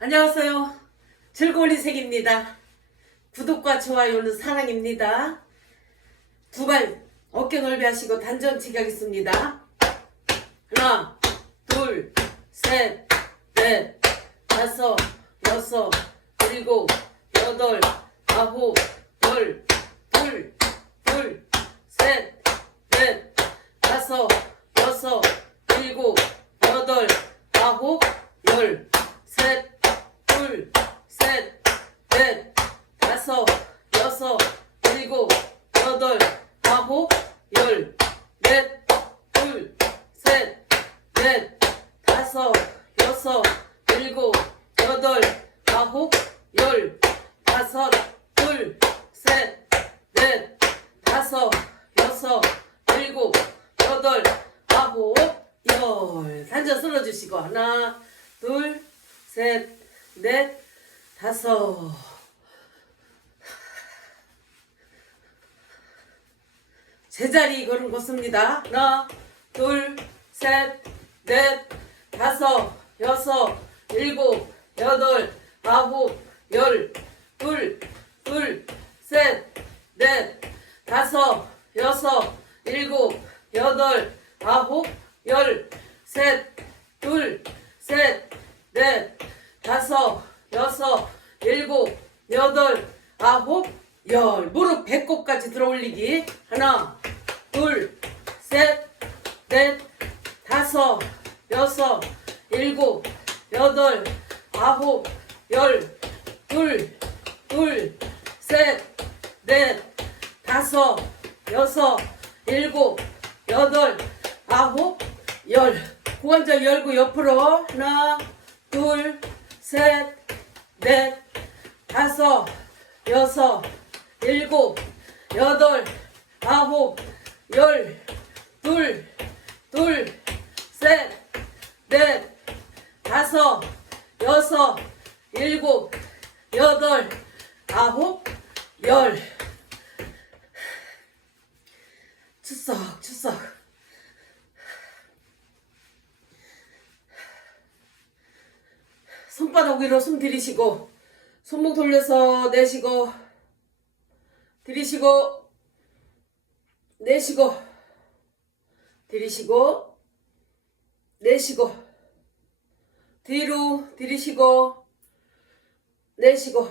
안녕하세요. 즐거운 인생입니다. 구독과 좋아요는 사랑입니다. 두 발 어깨 넓이 하시고 단전치기 하겠습니다. 하나, 둘, 셋, 넷, 다섯, 여섯, 일곱, 여덟, 아홉, 열, 둘, 둘, 셋, 넷, 다섯, 여섯, 일곱, 여덟, 아홉, 열, 셋, 둘, 셋, 넷, 다섯, 여섯, 일곱, 여덟, 아홉, 열, 넷, 둘, 셋, 넷, 다섯, 여섯, 일곱, 여덟, 아홉, 열, 다섯, 둘, 셋, 넷, 다섯, 여섯, 일곱, 여덟, 아홉, 열. 단전 쓸어주시고 하나, 둘, 셋, 넷, 다섯. 제자리 걸음 걷습니다. 하나, 둘, 셋, 넷, 다섯, 여섯, 일곱, 여덟, 아홉, 열, 둘, 둘, 셋, 넷, 다섯, 여섯, 일곱, 여덟, 아홉, 열, 셋, 둘, 셋, 넷, 다섯, 여섯, 일곱, 여덟, 아홉, 열. 무릎 배꼽까지 들어 올리기. 하나, 둘, 셋, 넷, 다섯, 여섯, 일곱, 여덟, 아홉, 열, 둘, 둘, 셋, 넷, 다섯, 여섯, 일곱, 여덟, 아홉, 열. 고관절 열고 옆으로 하나, 둘, 셋, 넷, 다섯, 여섯, 일곱, 여덟, 아홉, 열, 둘, 둘, 셋, 넷, 다섯, 여섯, 일곱, 여덟, 아홉, 열. 추석, 추석. 손바닥 위로 숨 들이쉬고, 손목 돌려서 내쉬고, 들이쉬고, 내쉬고, 들이쉬고, 내쉬고, 뒤로 들이쉬고, 내쉬고,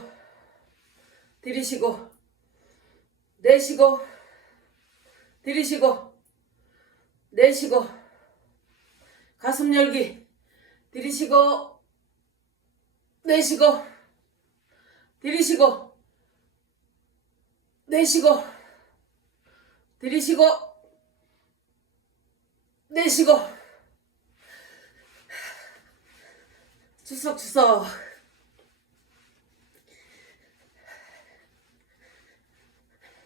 들이쉬고, 내쉬고, 들이쉬고, 내쉬고, 가슴 열기, 들이쉬고, 내쉬고, 들이쉬고, 내쉬고, 들이쉬고, 내쉬고, 추석추석.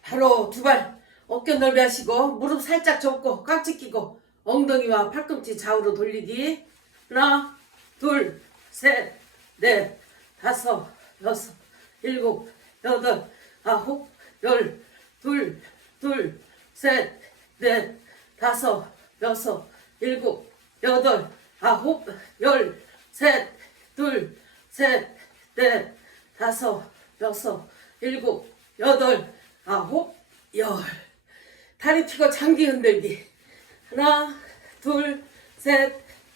바로 두 발 어깨 넓이 하시고 무릎 살짝 접고 깍지 끼고 엉덩이와 팔꿈치 좌우로 돌리기 하나 둘셋넷 다섯 여섯 일곱 여덟 아홉 열 둘 둘 셋 넷 다섯 여섯 일곱 여덟 아홉 열 셋 둘 셋 넷 다섯 여섯 일곱 여덟 아홉 열. 다리 펴고 장기 흔들기. 하나 둘 셋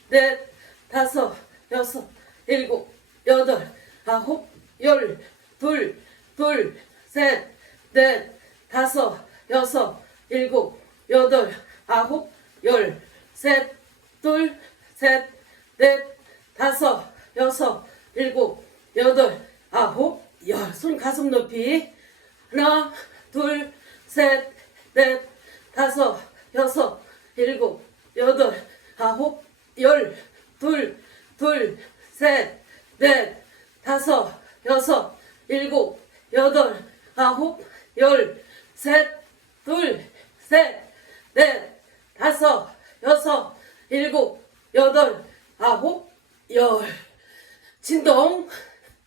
넷 다섯 여섯 일곱 여덟 아홉 열 둘 둘 셋 넷 다섯 여섯 일곱 여덟 아홉 열 셋 둘 셋 넷 다섯 여섯 일곱 여덟 아홉 열. 손 가슴 높이. 하나 둘 셋 넷 다섯 여섯 일곱 여덟 아홉 열. 둘 둘 셋 넷 다섯 여섯 일곱 여덟 아홉 열. 셋 둘 셋, 넷, 다섯, 여섯, 일곱, 여덟, 아홉, 열. 진동.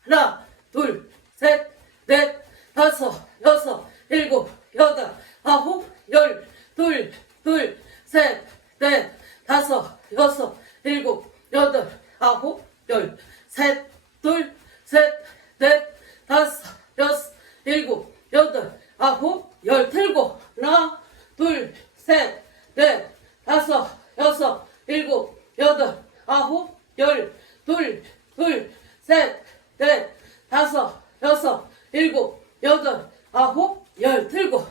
하나, 둘, 셋, 넷, 다섯, 여섯, 일곱, 여덟, 아홉, 열. 둘, 둘, 셋, 넷, 다섯, 여섯, 일곱, 여덟, 아홉, 열. 셋, 둘, 셋, 넷, 다섯, 여섯, 일곱, 여덟, 아홉, 열. 틀고, 하나, 둘, 셋, 넷, 다섯, 여섯, 일곱, 여덟, 아홉, 열, 둘, 둘, 셋, 넷, 다섯, 여섯, 일곱, 여덟, 아홉, 열, 들고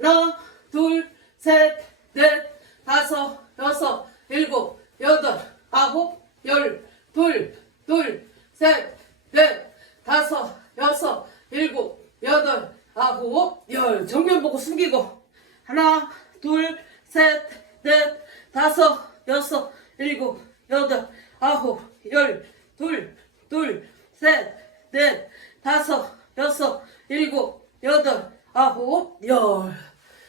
하나, 둘, 셋, 넷, 다섯, 여섯, 일곱, 여덟, 아홉, 열, 둘, 둘, 셋, 넷, 다섯, 여섯, 일곱, 여덟, 아홉, 열. 정면 보고 숨기고. 하나, 둘, 셋, 넷, 다섯, 여섯, 일곱, 여덟, 아홉, 열, 둘, 둘, 셋, 넷, 다섯, 여섯, 일곱, 여덟, 아홉, 열.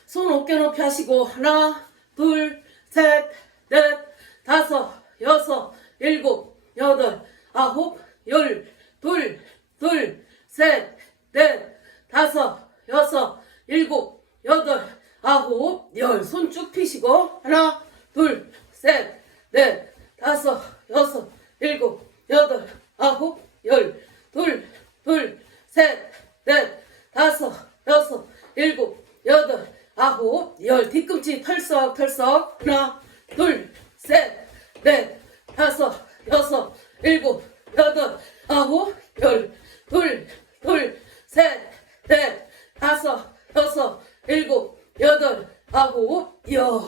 손 어깨 높이 하시고 하나, 둘, 셋, 넷, 다섯, 여섯, 일곱, 여덟, 아홉, 열, 둘, 둘, 셋, 넷, 다섯, 여섯, 일곱, 여덟, 아홉, 열. 손쭉 펴시고 하나, 둘, 셋, 넷, 다섯, 여섯, 일곱, 여덟, 아홉, 열, 둘, 둘, 셋, 넷, 다섯, 여섯, 일곱, 여덟, 아홉, 열. 뒤꿈치 털썩 털썩 하나, 둘, 셋, 넷, 다섯, 여섯, 일곱, 여덟, 아홉, 열, 둘, 둘, 셋, 넷, 다섯, 여섯, 일곱, 여덟, 아홉, 열.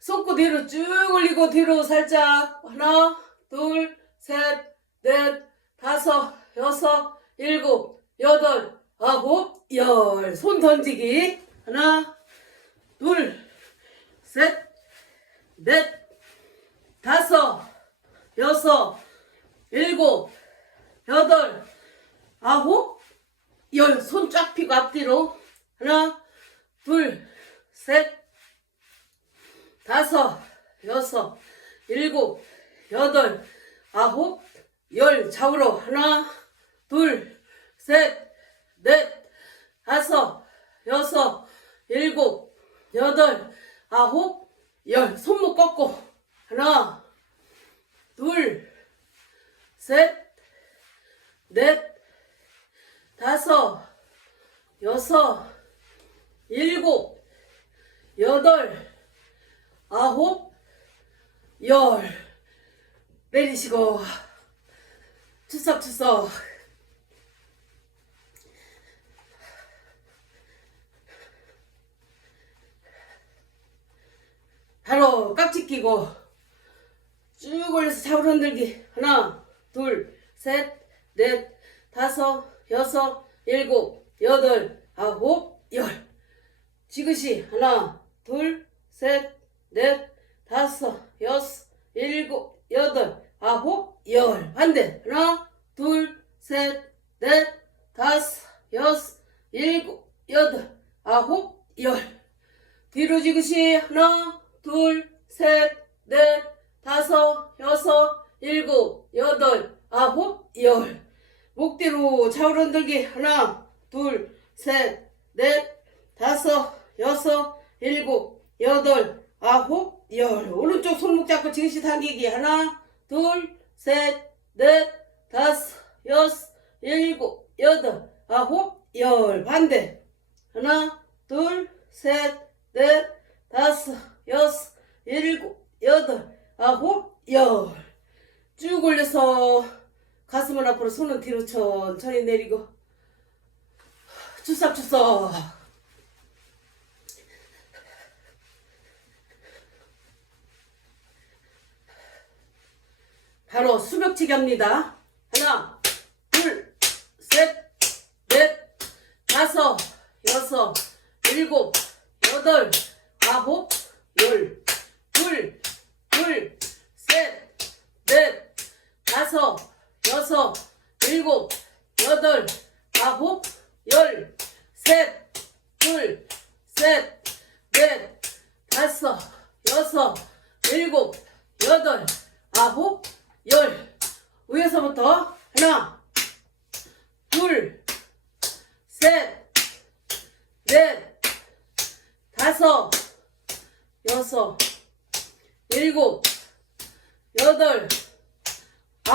손끝 뒤로 쭉 올리고 뒤로 살짝 하나, 둘, 셋, 넷, 다섯, 여섯, 일곱, 여덟, 아홉, 열. 손 던지기 하나, 둘, 셋, 넷, 다섯, 여섯, 일곱, 여덟, 아홉, 열. 손 쫙 펴고 앞뒤로. 하나, 둘, 셋, 다섯, 여섯, 일곱, 여덟, 아홉, 열. 좌우로. 하나, 둘, 셋, 넷, 다섯, 여섯, 일곱, 여덟, 아홉, 열. 손목 꺾고. 하나, 둘, 셋, 넷, 다섯, 여섯, 일곱, 여덟, 아홉, 열. 내리시고, 투석투석. 바로 깍지 끼고, 쭉 올려서 좌우로 흔들기. 하나, 둘, 셋, 넷, 다섯, 여섯, 일곱, 여덟, 아홉, 열. 지그시 하나, 둘, 셋, 넷, 다섯, 여섯, 일곱, 여덟, 아홉, 열. 반대. 하나, 둘, 셋, 넷, 다섯, 여섯, 일곱, 여덟, 아홉, 열. 뒤로 지그시 하나, 둘, 셋, 넷, 다섯, 여섯, 일곱, 여덟, 아홉, 열. 목 뒤로 좌우로 흔들기 하나, 둘, 셋, 넷, 다섯, 여섯, 일곱, 여덟, 아홉, 열. 오른쪽 손목 잡고 지그시 당기기 하나, 둘, 셋, 넷, 다섯, 여섯, 일곱, 여덟, 아홉, 열. 반대. 하나, 둘, 셋, 넷, 다섯, 여섯, 일곱, 여덟, 아홉, 열. 쭉 올려서 가슴을 앞으로 손은 뒤로 천천히 내리고 추석추석 바로 수벽치기 합니다. 하나, 둘, 셋, 넷, 다섯, 여섯, 일곱, 여덟, 아홉, 열, 둘, 둘, 셋, 넷, 다섯, 여섯, 일곱, 여덟, 아홉, 열, 셋, 둘, 셋, 넷, 다섯, 여섯, 일곱, 여덟, 아홉, 열. 위에서부터 하나, 둘, 셋, 넷, 다섯, 여섯, 일곱, 여덟,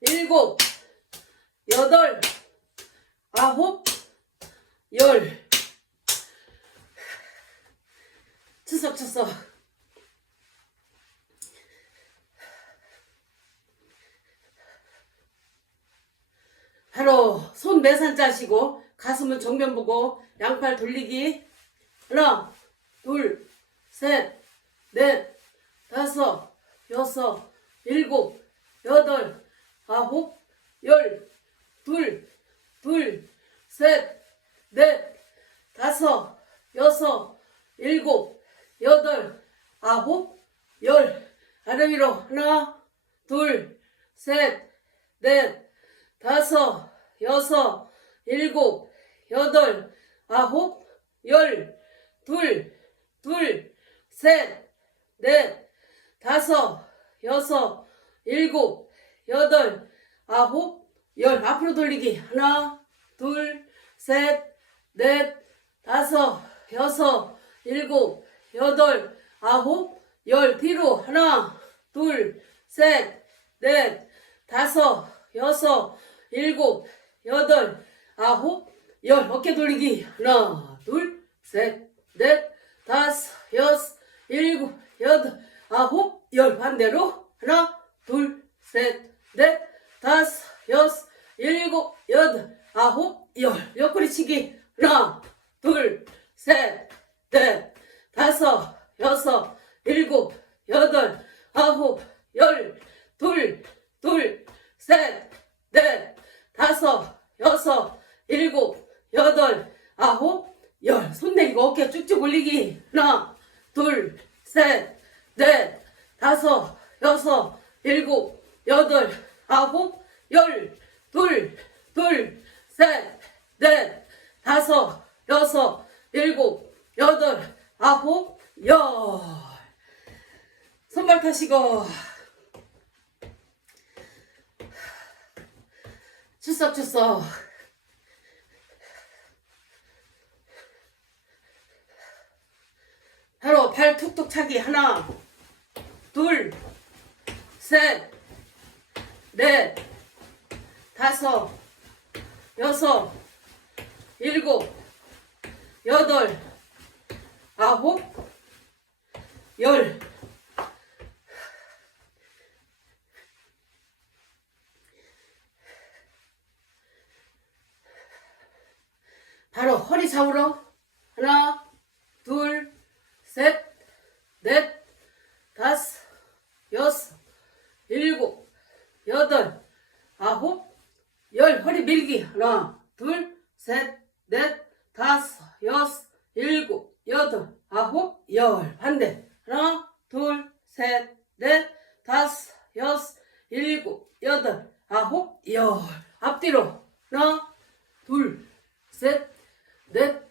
일곱, 여덟, 아홉, 열. 추석 추석. 바로 손 매산 짜시고 가슴은 정면 보고 양팔 돌리기 하나 둘 셋 넷 다섯 여섯 일곱 여덟 아홉 열 둘 둘 셋 넷 다섯 여섯 일곱 여덟 아홉 열. 아래 위로 하나 둘 셋 넷 다섯, 여섯, 일곱, 여덟, 아홉, 열, 둘, 둘, 셋, 넷, 다섯, 여섯, 일곱, 여덟, 아홉, 열. 앞으로 돌리기. 하나, 둘, 셋, 넷, 다섯, 여섯, 일곱, 여덟, 아홉, 열. 뒤로. 하나, 둘, 셋, 넷, 다섯, 여섯, 일곱, 여덟, 아홉, 열. 어깨 돌리기. 하나, 둘, 셋, 넷, 다섯, 여섯, 일곱, 여덟, 아홉, 열. 반대로. 하나, 둘, 셋, 넷, 다섯, 여섯, 일곱, 여덟, 아홉, 열. 옆구리 치기. 하나, 둘, 셋, 넷, 다섯, 여섯, 일곱, 여덟, 아홉, 열. 둘, 둘, 셋, 넷, 다섯, 여섯, 일곱, 여덟, 아홉, 열. 손 내리고 어깨 쭉쭉 올리기. 하나, 둘, 셋, 넷, 다섯, 여섯, 일곱, 여덟, 아홉, 열. 둘, 둘, 셋, 넷, 다섯, 여섯, 일곱, 여덟, 아홉, 열. 손발 타시고. 추석추석 바로 발 툭툭 차기 하나 둘 셋 넷 다섯 여섯 일곱 여덟 아홉 열. 바로 허리 좌우로 하나, 둘, 셋, 넷, 다섯, 여섯, 일곱, 여덟, 아홉, 열 허리 밀기. 하나, 둘, 셋, 넷, 다섯, 여섯, 일곱, 여덟, 아홉, 열. 반대. 하나, 둘, 셋, 넷, 다섯, 여섯, 일곱, 여덟, 아홉, 열. 앞뒤로. 하나, 둘, 셋, 넷,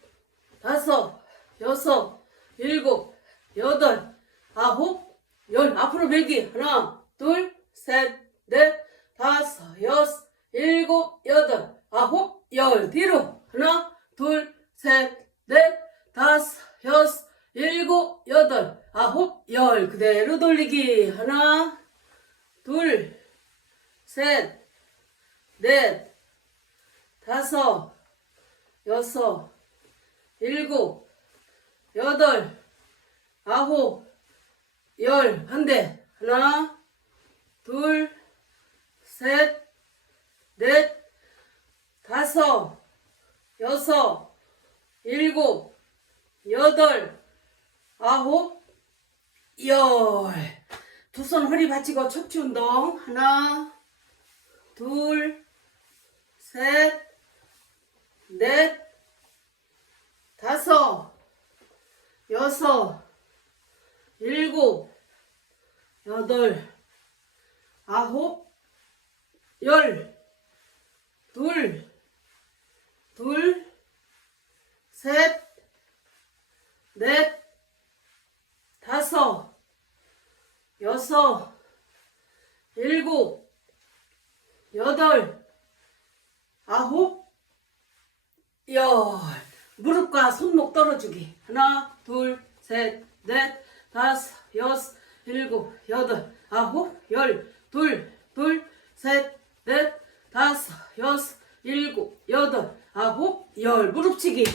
다섯, 여섯, 일곱, 여덟, 아홉, 열. 앞으로 밀기. 하나, 둘, 셋, 넷, 다섯, 여섯, 일곱, 여덟, 아홉, 열. 뒤로. 하나, 둘, 셋, 넷, 다섯, 여섯, 일곱, 여덟, 아홉, 열. 그대로 돌리기. 하나, 둘, 셋, 넷, 다섯, 여섯, 일곱, 여덟, 아홉, 열. 반대. 하나, 둘, 셋, 넷, 다섯, 여섯, 일곱, 여덟, 아홉, 열. 두 손 허리 받치고 척추 운동. 하나, 둘, 셋, 넷, 다섯, 여섯, 일곱, 여덟, 아홉, 열, 둘, 둘, 셋, 넷, 다섯, 여섯, 일곱, 여덟, 아홉, 열. 무릎과 손목 떨어주기. 하나, 둘, 셋, 넷, 다섯, 여섯, 일곱, 여덟, 아홉, 열. 둘, 넷, 다섯, 여섯, 일곱, 여덟, 아홉, 열. 무릎치기.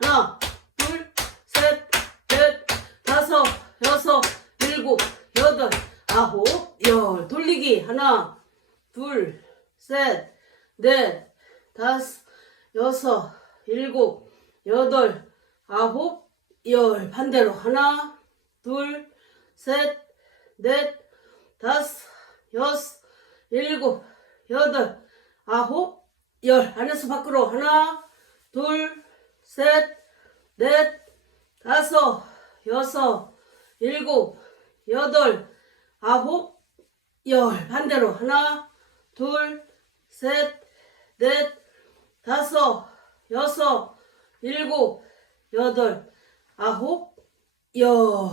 하나, 둘, 셋, 넷, 다섯, 여섯, 일곱, 여덟, 아홉, 열. 돌리기. 하나, 둘, 셋, 넷, 다섯, 여섯, 일곱, 여덟, 아홉, 열. 반대로. 하나, 둘, 셋, 넷, 다섯, 여섯, 일곱, 여덟 아홉 열. 안에서 밖으로. 하나 둘 셋 넷 다섯 여섯 일곱 여덟 아홉 열. 반대로. 하나 둘 셋 넷 다섯 여섯 일곱 여덟 아홉 열.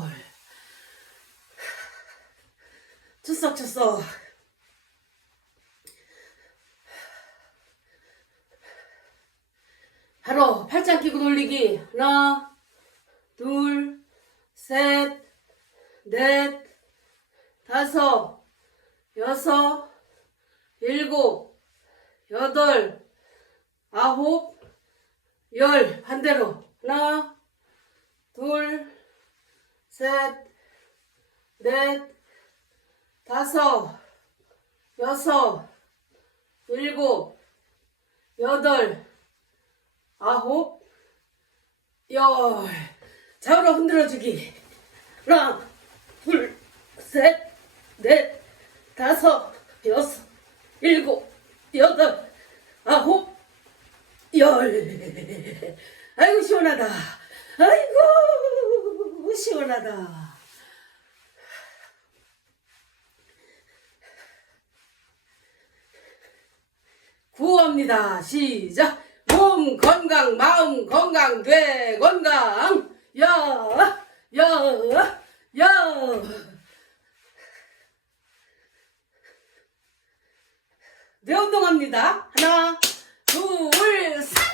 출석출석 바로 팔짱 끼고 돌리기. 하나 둘 셋 넷 다섯 여섯 일곱 여덟 아홉 열. 반대로. 하나 둘 셋 넷 다섯 여섯 일곱 여덟 아홉 열. 좌우로 흔들어주기. 하나 둘 셋 넷 다섯 여섯 일곱 여덟 아홉 열. 아이고 시원하다. 아이고 시원하다. 구호합니다. 시작. 몸 건강, 마음 건강, 뇌 건강. 야, 야, 야. 뇌 운동합니다. 하나, 둘, 셋.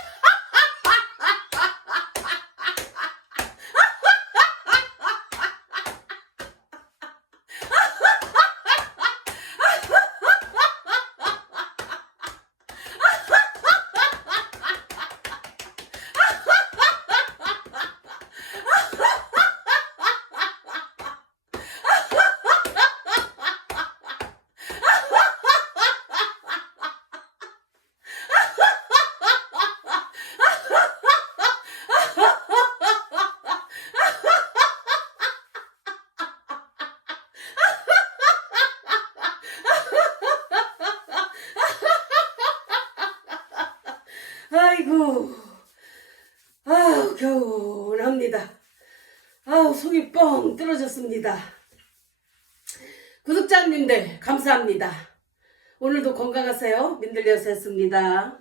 아이고, 아우, 겨울합니다. 아우, 속이 뻥 뚫어졌습니다. 구독자님들, 감사합니다. 오늘도 건강하세요. 민들여서였습니다.